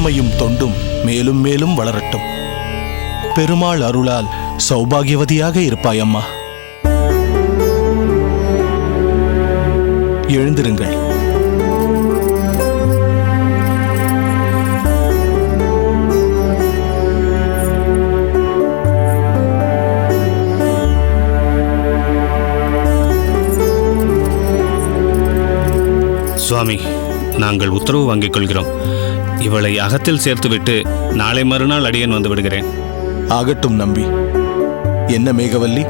திறமையும் தொண்டும் மேலும் மேலும் வளரட்டும். பெருமாள் அருளால் சௌபாகியவதியாக இருப்பாய் அம்மா. எழுந்திருங்கள். சுவாமி, நாங்கள் உத்தரவு வாங்கிக் கொள்கிறோம். இவளை அகத்தில் சேர்த்துவிட்டு நாளை மறுநாள் அடியேன் வந்து விடுகிறேன். ஆகட்டும் நம்பி. என்ன மேகவல்லி,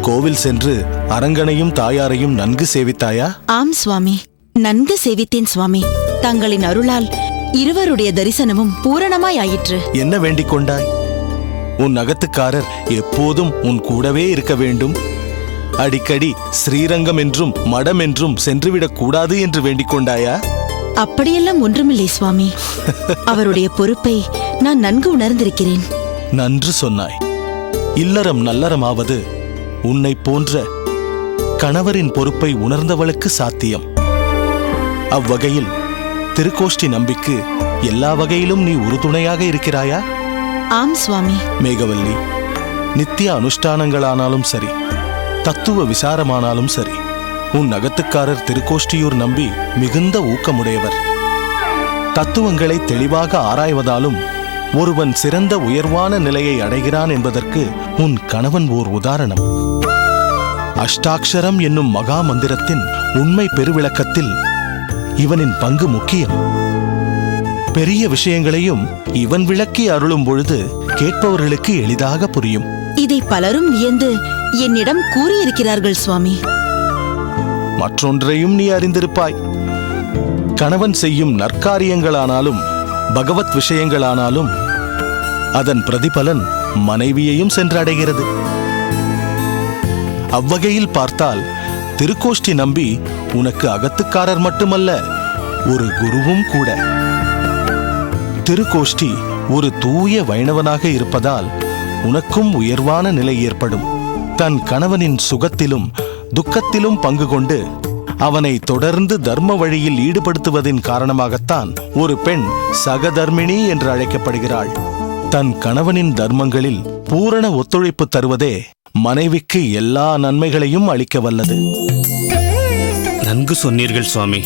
கோவில் சென்று அரங்கனையும் தாயாரையும் நன்கு சேவித்தாயா? ஆம் சுவாமி, நன்கு சேவித்தேன் சுவாமி. தங்களின் அருளால் இருவருடைய தரிசனமும் பூரணமாய் ஆயிற்று. என்ன வேண்டிக் கொண்டாய்? உன் அகத்துக்காரர் எப்போதும் உன் கூடவே இருக்க வேண்டும், அடிக்கடி ஸ்ரீரங்கம் என்றும் மடம் என்றும் சென்றுவிடக் கூடாது என்று வேண்டிக் கொண்டாயா? அப்படியெல்லாம் ஒன்றுமில்லை சுவாமி. அவருடைய பொறுப்பை நான் நன்கு உணர்ந்திருக்கிறேன். நன்று சொன்னாய். இல்லறம் நல்லறமாவது உன்னை போன்ற கணவரின் பொறுப்பை உணர்ந்தவளுக்கு சாத்தியம். அவ்வகையில் திருக்கோஷ்டி நம்பிக்கு எல்லா வகையிலும் நீ உறுதுணையாக இருக்கிறாயா? ஆம் சுவாமி. மேகவல்லி, நித்திய அனுஷ்டானங்களானாலும் சரி, தத்துவ விசாரமானாலும் சரி, உன் அகத்துக்காரர் திருக்கோஷ்டியூர் நம்பி மிகுந்த ஊக்கமுடையவர். தத்துவங்களை தெளிவாக ஆராய்வதாலும் ஒருவன் சிறந்த உயர்வான நிலையை அடைகிறான் என்பதற்கு உன் கணவன் ஓர் உதாரணம். அஷ்டாட்சரம் என்னும் மகா மந்திரத்தின் உண்மை பெருவிளக்கத்தில் இவனின் பங்கு முக்கியம். பெரிய விஷயங்களையும் இவன் விளக்கி அருளும் பொழுது கேட்பவர்களுக்கு எளிதாக புரியும். இதை பலரும் வியந்து என்னிடம் கூறியிருக்கிறார்கள் சுவாமி. மற்றொன்றையும் நீ அறிந்திருப்பாய். கணவன் செய்யும் நற்காரியங்களானாலும் பகவத் விஷயங்களானாலும் அதன் பிரதிபலன் மனைவியையும் சென்றடைகிறது. அவ்வகையில் பார்த்தால் திருக்கோஷ்டி நம்பி உனக்கு அகத்துக்காரர் மட்டுமல்ல, ஒரு குருவும் கூட. திருக்கோஷ்டி ஒரு தூய வைணவனாக இருப்பதால் உனக்கும் உயர்வான நிலை ஏற்படும். தன் கணவனின் சுகத்திலும் துக்கத்திலும் பங்கு கொண்டு அவனை தொடர்ந்து தர்ம வழியில் ஈடுபடுத்துவதின் காரணமாகத்தான் ஒரு பெண் சகதர்மிணி என்று அழைக்கப்படுகிறாள். தன் கணவனின் தர்மங்களில் பூரண ஒத்துழைப்பு தருவதே மனைவிக்கு எல்லா நன்மைகளையும் அளிக்க வல்லது. நன்கு சொன்னீர்கள் சுவாமி.